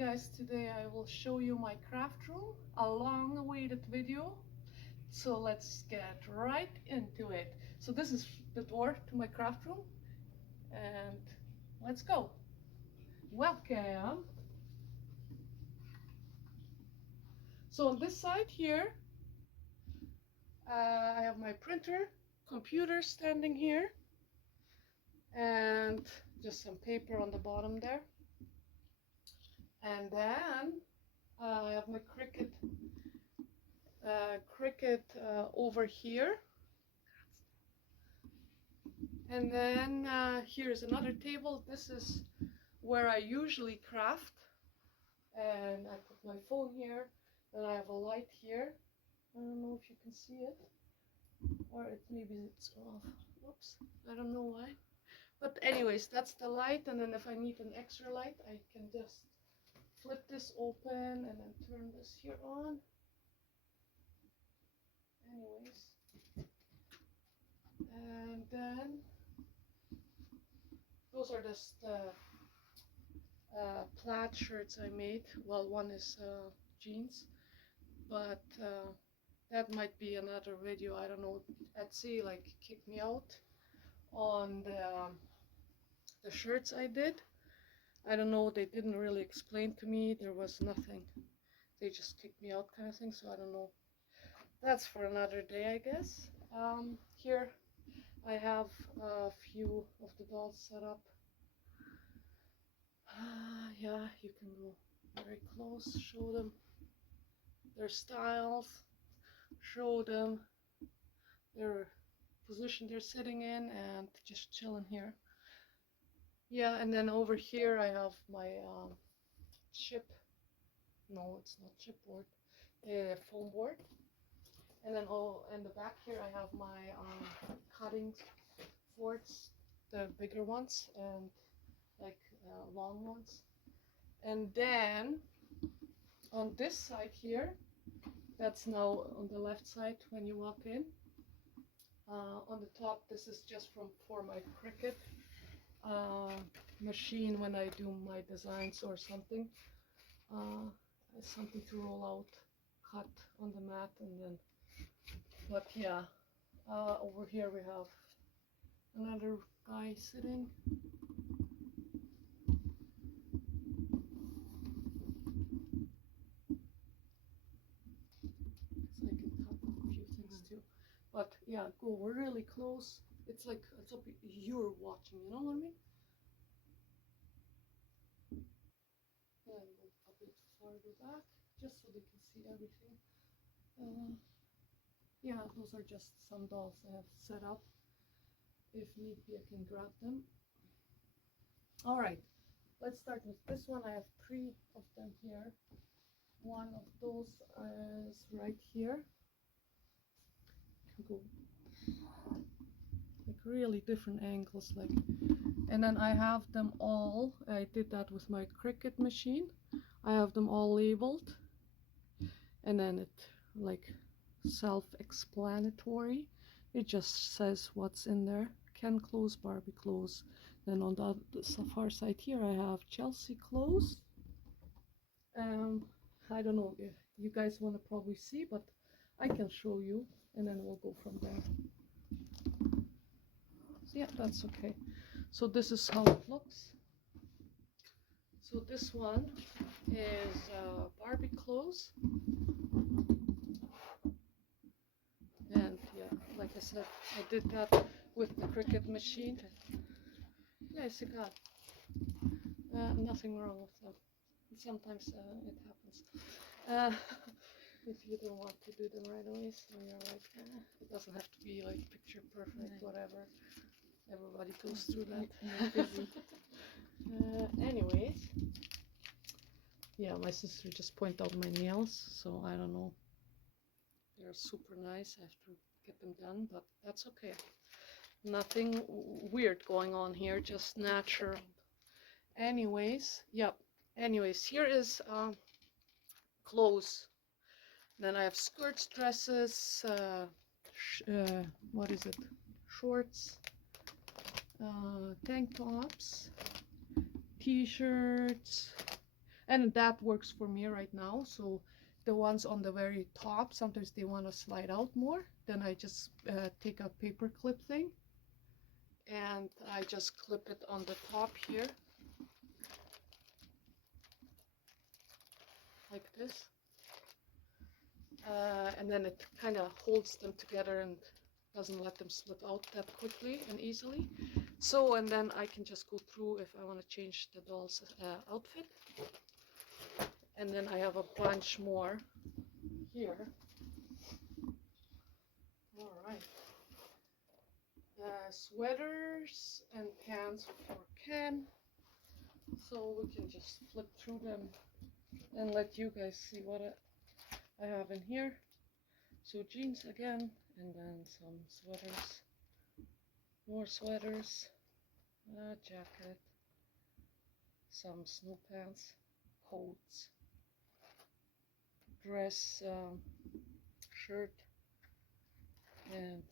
guys, today I will show you my craft room, a long-awaited video. So let's get right into it. So this is the door to my craft room and let's go. Welcome. So on this side here, I have my printer, computer standing here, and just some paper on the bottom there. And then I have my Cricut over here, and then here's another table. This is where I usually craft, and I put my phone here. Then I have a light here. I don't know if you can see it, or maybe it's off. Oops, I don't know why. But anyways, that's the light, and then if I need an extra light, I can just flip this open and then turn this here on. Anyways, and then those are just plaid shirts I made. Well, one is jeans, but that might be another video. I don't know. Etsy like kicked me out on the shirts I did. I don't know. They didn't really explain to me. There was nothing. They just kicked me out, kind of thing. So I don't know. That's for another day, I guess. Here I have a few of the dolls set up. Yeah, you can go very close, show them their styles, show them their position they're sitting in, and just chilling here. Yeah, and then over here I have my no, it's not chipboard, foam board. And then in the back here I have my cutting boards, the bigger ones and like long ones. And then on this side here, that's now on the left side when you walk in. On the top, this is just for my Cricut machine when I do my designs or something. Something to roll out, cut on the mat, and then. But yeah, over here we have another guy sitting. So I can cut a few things too. But yeah, go really close. It's like it's up, you're watching, you know what I mean? And go a bit farther back, just so they can see everything. Yeah, those are just some dolls I have set up. If need be, I can grab them. All right, let's start with this one. I have 3 of them here. One of those is right here. Can go like really different angles, like. And then I have them all. I did that with my Cricut machine. I have them all labeled, and then it like self-explanatory. It just says what's in there. Ken clothes, Barbie clothes. Then on the far side here I have Chelsea clothes. I don't know if you guys want to probably see, but I can show you, and then we'll go from there. So yeah, that's okay. So this is how it looks. So this one is Barbie clothes. And yeah, like I said, I did that with the Cricut machine. Yes, you got nothing wrong with them. Sometimes it happens. If you don't want to do them right away, so you're like, it doesn't have to be like picture perfect, whatever. Everybody goes through that. Anyways, yeah, my sister just pointed out my nails, so I don't know. They're super nice. I have to get them done, but that's okay. Nothing weird going on here, just natural. Anyways, yep. Anyways, here is clothes. Then I have skirts, dresses, what is it? Shorts, tank tops, t-shirts, and that works for me right now. So the ones on the very top, sometimes they want to slide out more, then I just take a paper clip thing and I just clip it on the top here like this, and then it kind of holds them together and doesn't let them slip out that quickly and easily. So, and then I can just go through if I want to change the doll's outfit. And then I have a bunch more here. All right. Sweaters and pants for Ken. So we can just flip through them and let you guys see what I have in here. So jeans again, and then some sweaters, more sweaters, a jacket, some snow pants, coats, dress, shirt, and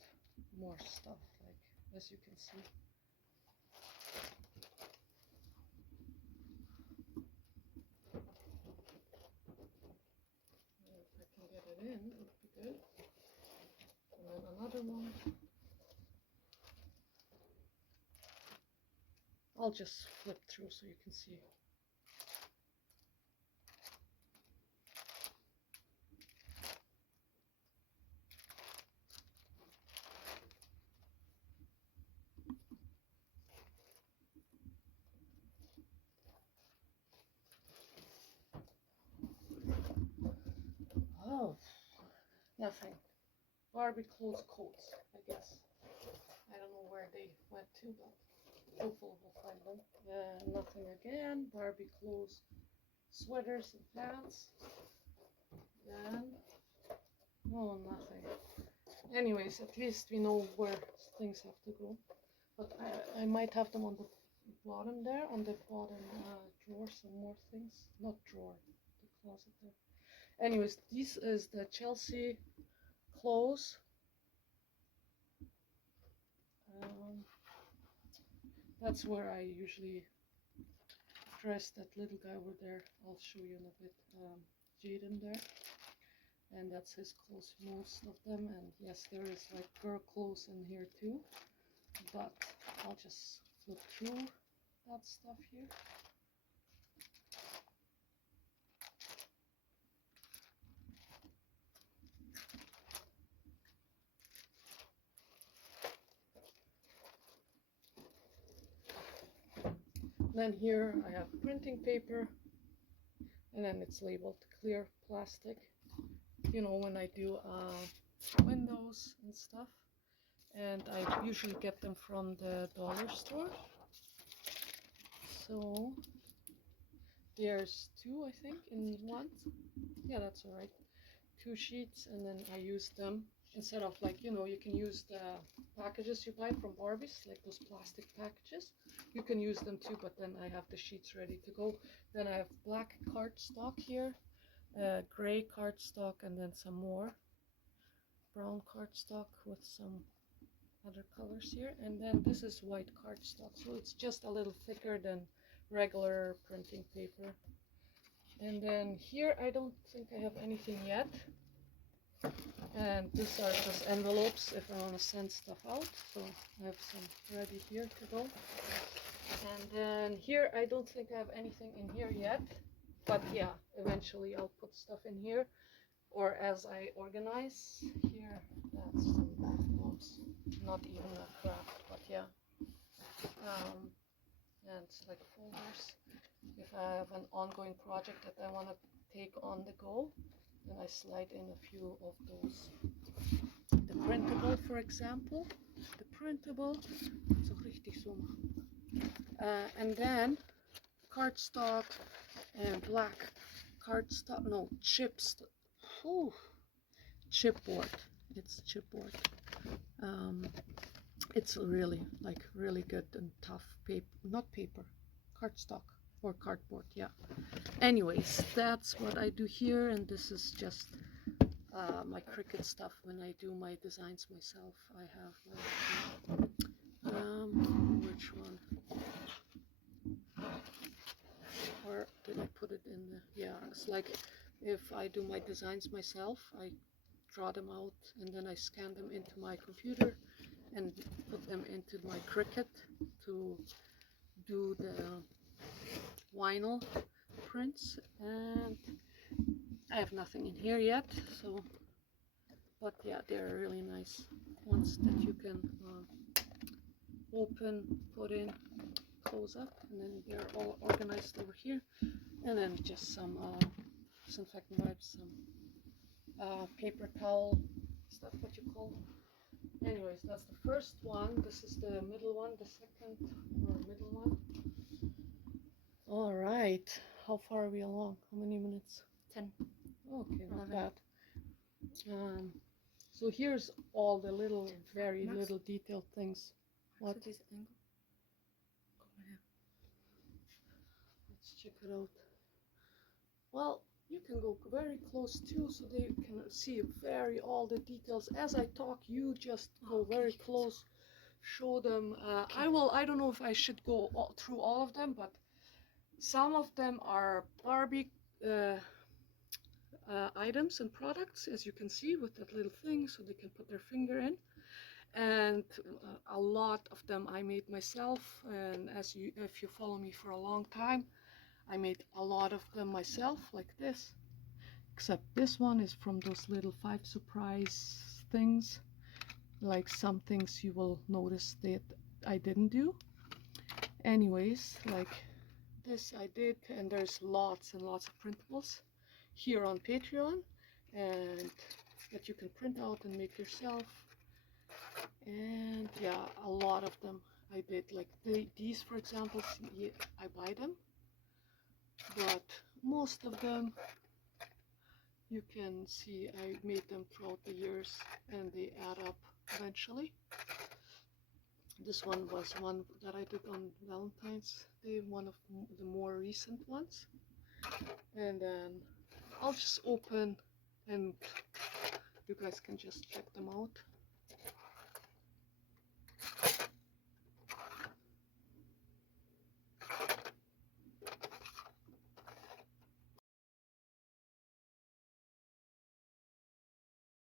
more stuff, like as you can see. If I can get it in, it would be good. And then another one. I'll just flip through so you can see. Oh, nothing. Barbie clothes coats, I guess. I don't know where they went to, but hopefully we'll find them. Nothing again. Barbie clothes, sweaters and pants. Then, no, nothing. Anyways, at least we know where things have to go. But I might have them on the bottom there, on the bottom drawer, some more things. Not drawer, the closet there. Anyways, this is the Chelsea clothes. That's where I usually dress that little guy over there. I'll show you in a bit. Jaden there. And that's his clothes, most of them. And yes, there is like girl clothes in here too. But I'll just flip through that stuff here. Then here I have printing paper, and then it's labeled clear plastic. You know, when I do windows and stuff, and I usually get them from the dollar store. So there's two, I think, in one. Yeah, that's all right. 2 sheets, and then I use them instead of, like, you know, you can use the packages you buy from Barbies, like those plastic packages. You can use them too, but then I have the sheets ready to go. Then I have black cardstock here, gray cardstock, and then some more brown cardstock with some other colors here. And then this is white cardstock, so it's just a little thicker than regular printing paper. And then here I don't think I have anything yet. And these are just envelopes if I want to send stuff out. So I have some ready here to go. And then here I don't think I have anything in here yet. But yeah, eventually I'll put stuff in here. Or as I organize. Here, that's some bath bombs. Not even a craft, but yeah. And it's like folders. If I have an ongoing project that I want to take on the go, then I slide in a few of those. The printable, for example. The printable. So richtig so machen. And then cardstock and black cardstock. No, chips. Ooh, chipboard. It's chipboard. It's really, like, really good and tough paper. Not paper, cardstock. Or cardboard, yeah. Anyways, that's what I do here, and this is just my Cricut stuff when I do my designs myself. I have which one? Or did I put it in the, yeah, it's like if I do my designs myself, I draw them out and then I scan them into my computer and put them into my Cricut to do the vinyl prints. And I have nothing in here yet, so, but yeah, they're really nice ones that you can open, put in, close up, and then they're all organized over here. And then just some disinfectant wipes, some paper towel. Is that what you call them? Anyways, that's the first one. This is the middle one, the second or middle one. All right. How far are we along? How many minutes? 10. Okay, not 11. bad. So here's all the little, very Max. little detailed things. What? So this angle. Over here. Let's check it out. Well, you can go very close too, so they can see very all the details. As I talk, you just go very close, show them. I don't know if I should go through all of them, but some of them are Barbie items and products, as you can see with that little thing, so they can put their finger in. And a lot of them I made myself, and if you follow me for a long time, I made a lot of them myself, like this. Except this one is from those little 5 surprise things. Like some things you will notice that I didn't do. Anyways, like this I did, and there's lots and lots of printables here on Patreon, and that you can print out and make yourself. And yeah, a lot of them I did. Like these, for example, I buy them. But most of them you can see I made them throughout the years and they add up eventually. This one was one that I did on Valentine's Day, one of the more recent ones. And then I'll just open and you guys can just check them out.